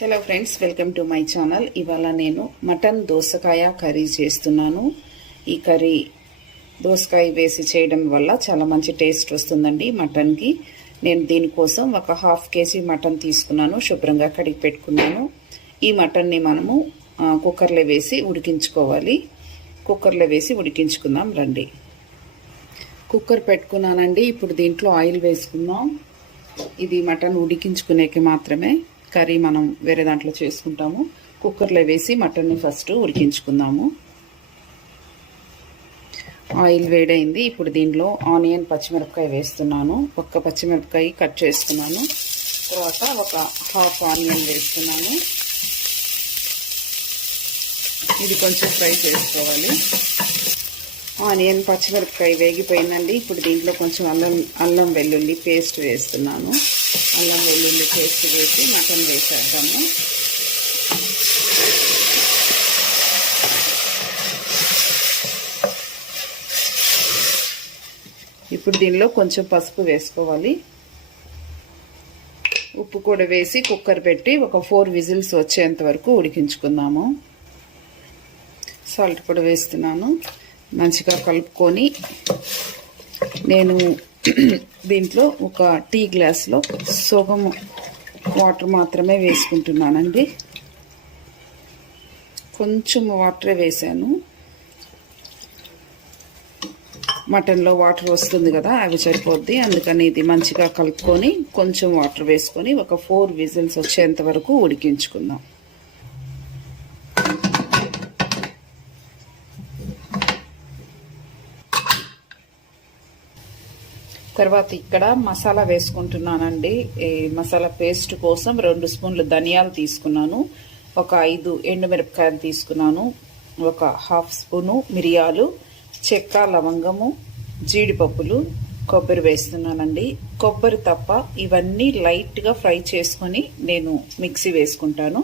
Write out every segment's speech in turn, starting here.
Hello friends welcome to my channel ఇవాళ నేను mutton దోసకాయ కర్రీ చేస్తున్నాను. ఈ కర్రీ దోసకాయ వేసి చేయడం వల్ల చాలా మంచి టేస్ట్ వస్తుందండి మటన్కి. నేను దీనికోసం ఒక హాఫ్ కేజీ మటన్ తీసుకున్నాను శుభ్రంగా కడిగి పెట్టుకున్నాను. ఈ మటన్ని మనము కుక్కర్లో వేసి ఉడికించుకోవాలి. కుక్కర్లో వేసి ఉడికించుకుందాం రండి. కుక్కర్ పెట్టుకున్నానండి ఇప్పుడు దీంట్లో ఆయిల్ వేసుకుందాం. ఇది మటన్ ఉడికించుకునేకి మాత్రమే. కర్రీ మనం వేరే దాంట్లో చేసుకుంటాము. కుక్కర్లో వేసి మటన్ని ఫస్ట్ ఉడికించుకుందాము. ఆయిల్ వేడైంది. ఇప్పుడు దీనిలో ఆనియన్ పచ్చిమిరపకాయ వేస్తున్నాను. ఒక్క పచ్చిమిరపకాయ కట్ చేస్తున్నాను. తర్వాత ఒక హాఫ్ ఆనియన్ వేస్తున్నాను. ఇది కొంచెం ఫ్రై చేసుకోవాలి. ఆనియన్ పచ్చిమిరపకాయ వేగిపోయిందండి. ఇప్పుడు దీంట్లో కొంచెం అల్లం అల్లం వెల్లుల్లి పేస్ట్ వేస్తున్నాను. అల్లం వెల్లుల్లి పేస్ట్ వేసి మటన్ వేసేద్దాము. ఇప్పుడు దీనిలో కొంచెం పసుపు వేసుకోవాలి. ఉప్పు కూడా వేసి కుక్కర్ పెట్టి ఒక ఫోర్ విజిల్స్ వచ్చేంత వరకు ఉడికించుకుందాము. సాల్ట్ కూడా వేస్తున్నాను. మంచిగా కలుపుకొని నేను దీంట్లో ఒక టీ గ్లాస్లో సగం వాటర్ మాత్రమే వేసుకుంటున్నానండి. కొంచెం వాటరే వేసాను. మటన్లో వాటర్ వస్తుంది కదా అవి సరిపోద్ది. అందుకని ఇది మంచిగా కలుపుకొని కొంచెం వాటర్ వేసుకొని ఒక ఫోర్ విజిల్స్ వచ్చేంత వరకు ఉడికించుకుందాం. తర్వాత ఇక్కడ మసాలా వేసుకుంటున్నానండి. ఈ మసాలా పేస్ట్ కోసం రెండు స్పూన్లు ధనియాలు తీసుకున్నాను. ఒక ఐదు ఎండుమిరపకాయలు తీసుకున్నాను. ఒక హాఫ్ స్పూను మిరియాలు చెక్క లవంగము జీడిపప్పులు కొబ్బరి వేస్తున్నానండి. కొబ్బరి తప్ప ఇవన్నీ లైట్గా ఫ్రై చేసుకొని నేను మిక్సీ వేసుకుంటాను.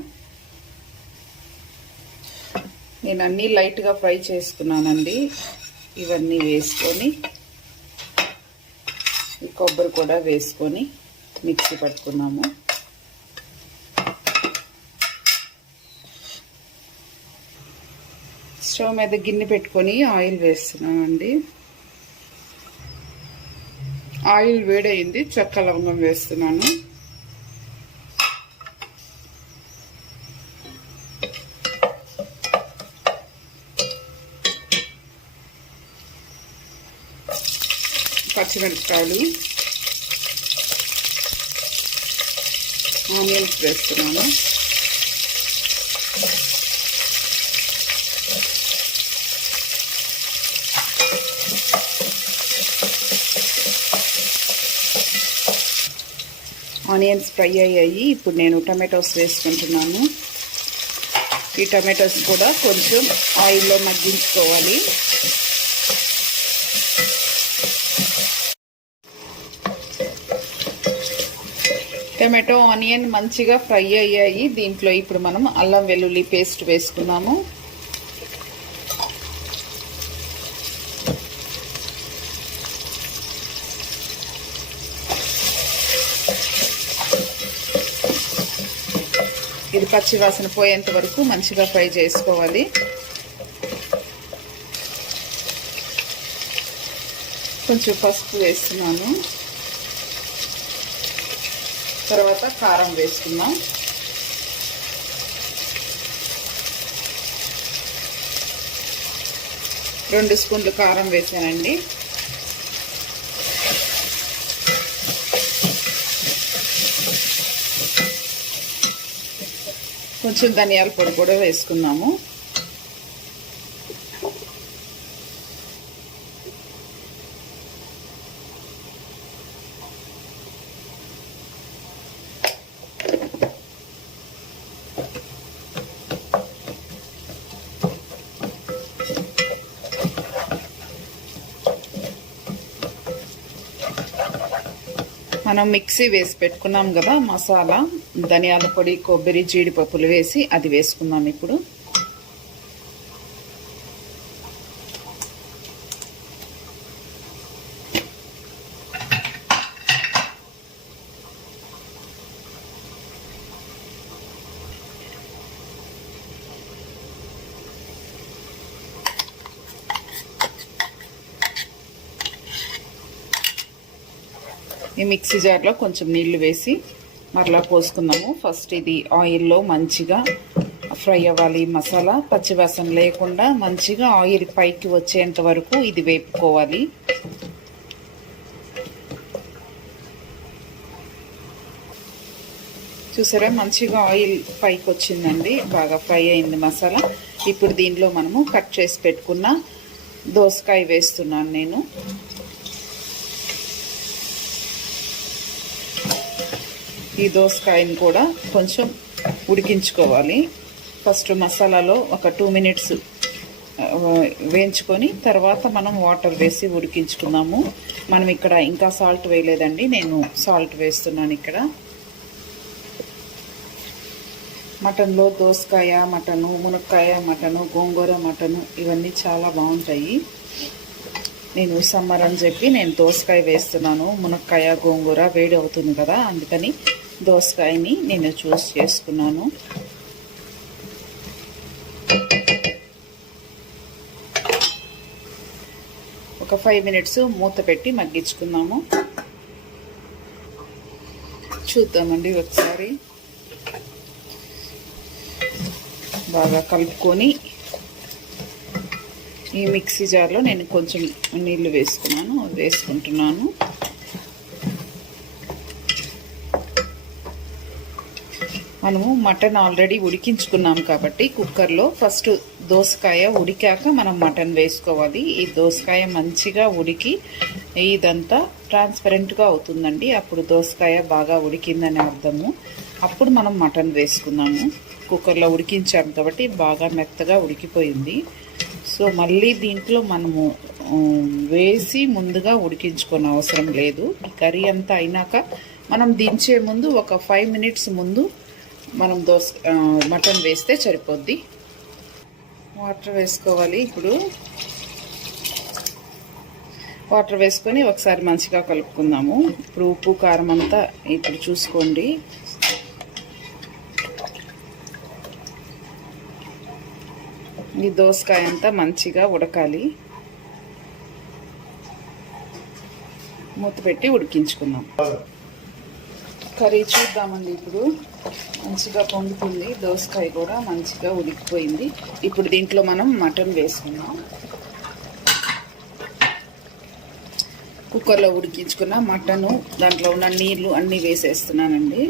నేను అన్నీ లైట్గా ఫ్రై చేసుకున్నానండి. ఇవన్నీ వేసుకొని కొబ్బరి కూడా వేసుకొని మిక్సీ పట్టుకున్నాము. స్టవ్ మీద గిన్నె పెట్టుకొని ఆయిల్ వేస్తున్నామండి. ఆయిల్ వేడయింది చెక్క లవంగం వేస్తున్నాను. పచ్చిమిరపకాయలు ఆనియన్స్ వేస్తున్నాను. ఆనియన్స్ ఫ్రై అయ్యాయి. ఇప్పుడు నేను టమాటోస్ వేసుకుంటున్నాను. ఈ టమాటోస్ కూడా కొంచెం ఆయిల్లో మగ్గించుకోవాలి. టమాటో ఆనియన్ మంచిగా ఫ్రై అయ్యాయి. దీంట్లో ఇప్పుడు మనం అల్లం వెల్లుల్లి పేస్ట్ వేసుకున్నాము. ఇది పచ్చి వాసన పోయేంత వరకు మంచిగా ఫ్రై చేసుకోవాలి. కొంచెం పసుపు వేస్తున్నాను. తర్వాత కారం వేసుకుందాం. రెండు స్పూన్లు కారం వేసానండి. కొంచెం ధనియాల పొడి కూడా వేసుకున్నాము. మనం మిక్సీ వేసి పెట్టుకున్నాం కదా మసాలా ధనియాల పొడి కొబ్బరి జీడిపప్పులు వేసి అది వేసుకుందాం ఇప్పుడు. ఈ మిక్సీ జార్లో కొంచెం నీళ్ళు వేసి మరలా పోసుకుందాము. ఫస్ట్ ఇది ఆయిల్లో మంచిగా ఫ్రై అవ్వాలి. మసాలా పచ్చివాసన లేకుండా మంచిగా ఆయిల్ పైకి వచ్చేంత వరకు ఇది వేపుకోవాలి. చూసారా? మంచిగా ఆయిల్ పైకి వచ్చిందండి. బాగా ఫ్రై అయింది మసాలా. ఇప్పుడు దీనిలో మనము కట్ చేసి పెట్టుకున్న దోసకాయ వేస్తున్నాను నేను. ఈ దోసకాయని కూడా కొంచెం ఉడికించుకోవాలి. ఫస్ట్ మసాలాలో ఒక టూ మినిట్స్ వేయించుకొని తర్వాత మనం వాటర్ వేసి ఉడికించుకున్నాము. మనం ఇక్కడ ఇంకా సాల్ట్ వేయలేదండి నేను సాల్ట్ వేస్తున్నాను ఇక్కడ. మటన్లో దోసకాయ మటను మునక్కాయ మటను గోంగూర మటను ఇవన్నీ చాలా బాగుంటాయి. నేను సమ్మర్ అని చెప్పి నేను దోసకాయ వేస్తున్నాను మునక్కాయ గోంగూర వేడి అవుతుంది కదా అందుకని దోసకాయని నేను చూస్ చేసుకున్నాను. ఒక ఫైవ్ మినిట్స్ మూత పెట్టి మగ్గించుకున్నాము చూద్దామండి ఒకసారి. బాగా కలుపుకొని ఈ మిక్సీ జార్లో నేను కొంచెం నీళ్ళు వేసుకున్నాను వేసుకుంటున్నాను. మనము మటన్ ఆల్రెడీ ఉడికించుకున్నాం కాబట్టి కుక్కర్లో ఫస్ట్ దోసకాయ ఉడికాక మనం మటన్ వేసుకోవాలి. ఈ దోసకాయ మంచిగా ఉడికి ఇదంతా ట్రాన్స్పరెంట్గా అవుతుందండి. అప్పుడు దోసకాయ బాగా ఉడికిందని అర్థము. అప్పుడు మనం మటన్ వేసుకున్నాము. కుక్కర్లో ఉడికించాము కాబట్టి బాగా మెత్తగా ఉడికిపోయింది. సో మళ్ళీ దీంట్లో మనము వేసి ముందుగా ఉడికించుకునే అవసరం లేదు. కర్రీ అంతా అయినాక మనం దించే ముందు ఒక ఫైవ్ మినిట్స్ ముందు మనం దోస మటన్ వేస్తే సరిపోద్ది. వాటర్ వేసుకోవాలి ఇప్పుడు. వాటర్ వేసుకొని ఒకసారి మంచిగా కలుపుకుందాము. ఇప్పుడు ఉప్పు కారం అంతా ఇప్పుడు చూసుకోండి. ఈ దోసకాయ అంతా మంచిగా ఉడకాలి. మూత పెట్టి ఉడికించుకుందాం. కర్రీ చూద్దామండి ఇప్పుడు. మంచిగా పొంగుతుంది. దోసకాయ కూడా మంచిగా ఉడికిపోయింది. ఇప్పుడు దీంట్లో మనం మటన్ వేసుకున్నాం కుక్కర్లో ఉడికించుకున్న మటను దాంట్లో ఉన్న నీళ్ళు అన్నీ వేసేస్తున్నానండి.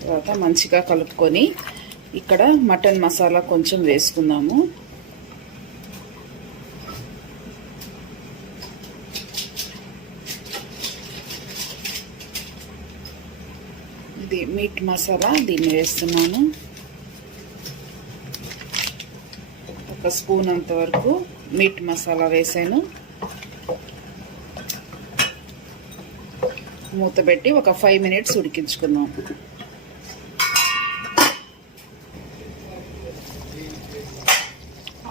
తర్వాత మంచిగా కలుపుకొని ఇక్కడ మటన్ మసాలా కొంచెం వేసుకుందాము. ఇది మీట్ మసాలా దీన్ని వేస్తున్నాను. ఒక స్పూన్ అంతవరకు మీట్ మసాలా వేసాను. మూత పెట్టి ఒక ఫైవ్ మినిట్స్ ఉడికించుకుందాం.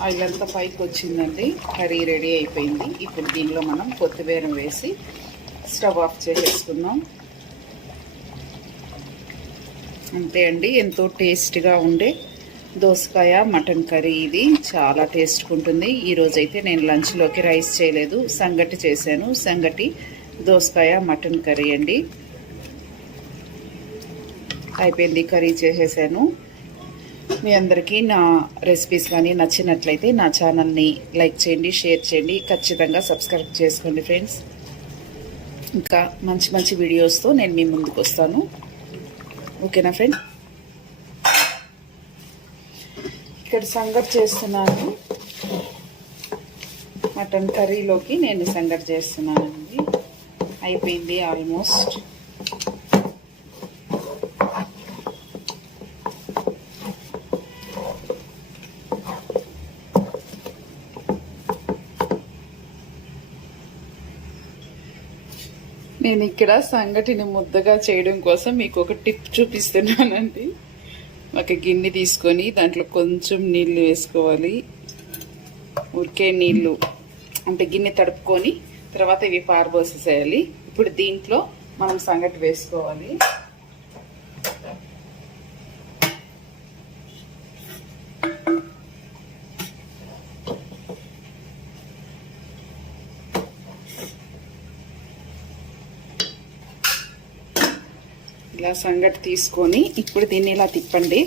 ఆయిల్ అంతా పైకి వచ్చిందండి కర్రీ రెడీ అయిపోయింది. ఇప్పుడు దీనిలో మనం కొత్తిమీర వేసి స్టవ్ ఆఫ్ చేసేసుకుందాం. అంతే అండి ఎంతో టేస్ట్గా ఉండే దోసకాయ మటన్ కర్రీ ఇది. చాలా టేస్ట్గా ఉంటుంది. ఈరోజైతే నేను లంచ్లోకి రైస్ చేయలేదు. సంగటి చేశాను. సంగటి దోసకాయ మటన్ కర్రీ అండి. అయిపోయింది కర్రీ చేసేసాను. మీ అందరికీ నా రెసిపీస్ కానీ నచ్చినట్లయితే నా ఛానల్ని లైక్ చేయండి షేర్ చేయండి. ఖచ్చితంగా సబ్స్క్రైబ్ చేసుకోండి ఫ్రెండ్స్. ఇంకా మంచి మంచి వీడియోస్తో నేను మీ ముందుకు వస్తాను. ఓకేనా ఫ్రెండ్? ఇక్కడ సంగటి చేస్తున్నాను. మటన్ కర్రీలోకి నేను సంగటి చేస్తున్నానండి. అయిపోయింది ఆల్మోస్ట్. నేను ఇక్కడ సంగటిని ముద్దగా చేయడం కోసం మీకు ఒక టిప్ చూపిస్తున్నానండి. ఒక గిన్నె తీసుకొని దాంట్లో కొంచెం నీళ్ళు వేసుకోవాలి. ఉరికే నీళ్ళు అంటే గిన్నె తడుపుకొని తర్వాత ఇవి పారబోసేసేయాలి. ఇప్పుడు దీంట్లో మనం సంగటి వేసుకోవాలి. సంగటి తీసుకొని ఇప్పుడు దీన్ని ఇలా తిప్పండి.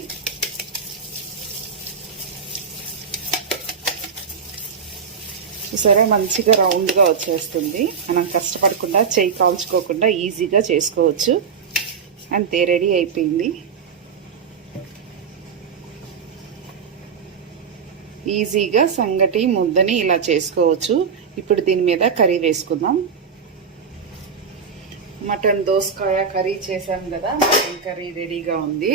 చూసారా? మంచిగా రౌండ్గా వచ్చేస్తుంది. మనం కష్టపడకుండా చేయి కాల్చుకోకుండా ఈజీగా చేసుకోవచ్చు. అంతే రెడీ అయిపోయింది. ఈజీగా సంగటి ముద్దని ఇలా చేసుకోవచ్చు. ఇప్పుడు దీని మీద కర్రీ వేసుకుందాం. మటన్ దోసకాయ కర్రీ చేశాం కదా మటన్ కర్రీ రెడీగా ఉంది.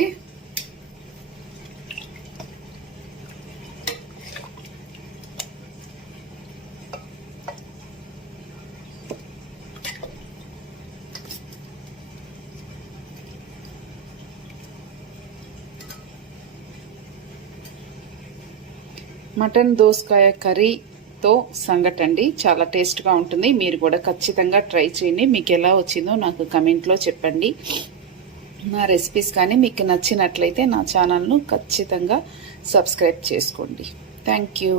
మటన్ దోసకాయ కర్రీ తో సంగటండి. చాలా టేస్ట్గా ఉంటుంది. మీరు కూడా ఖచ్చితంగా ట్రై చేయండి. మీకు ఎలా వచ్చిందో నాకు కమెంట్లో చెప్పండి. నా రెసిపీస్ కానీ మీకు నచ్చినట్లయితే నా ఛానల్ను ఖచ్చితంగా సబ్స్క్రైబ్ చేసుకోండి. Thank you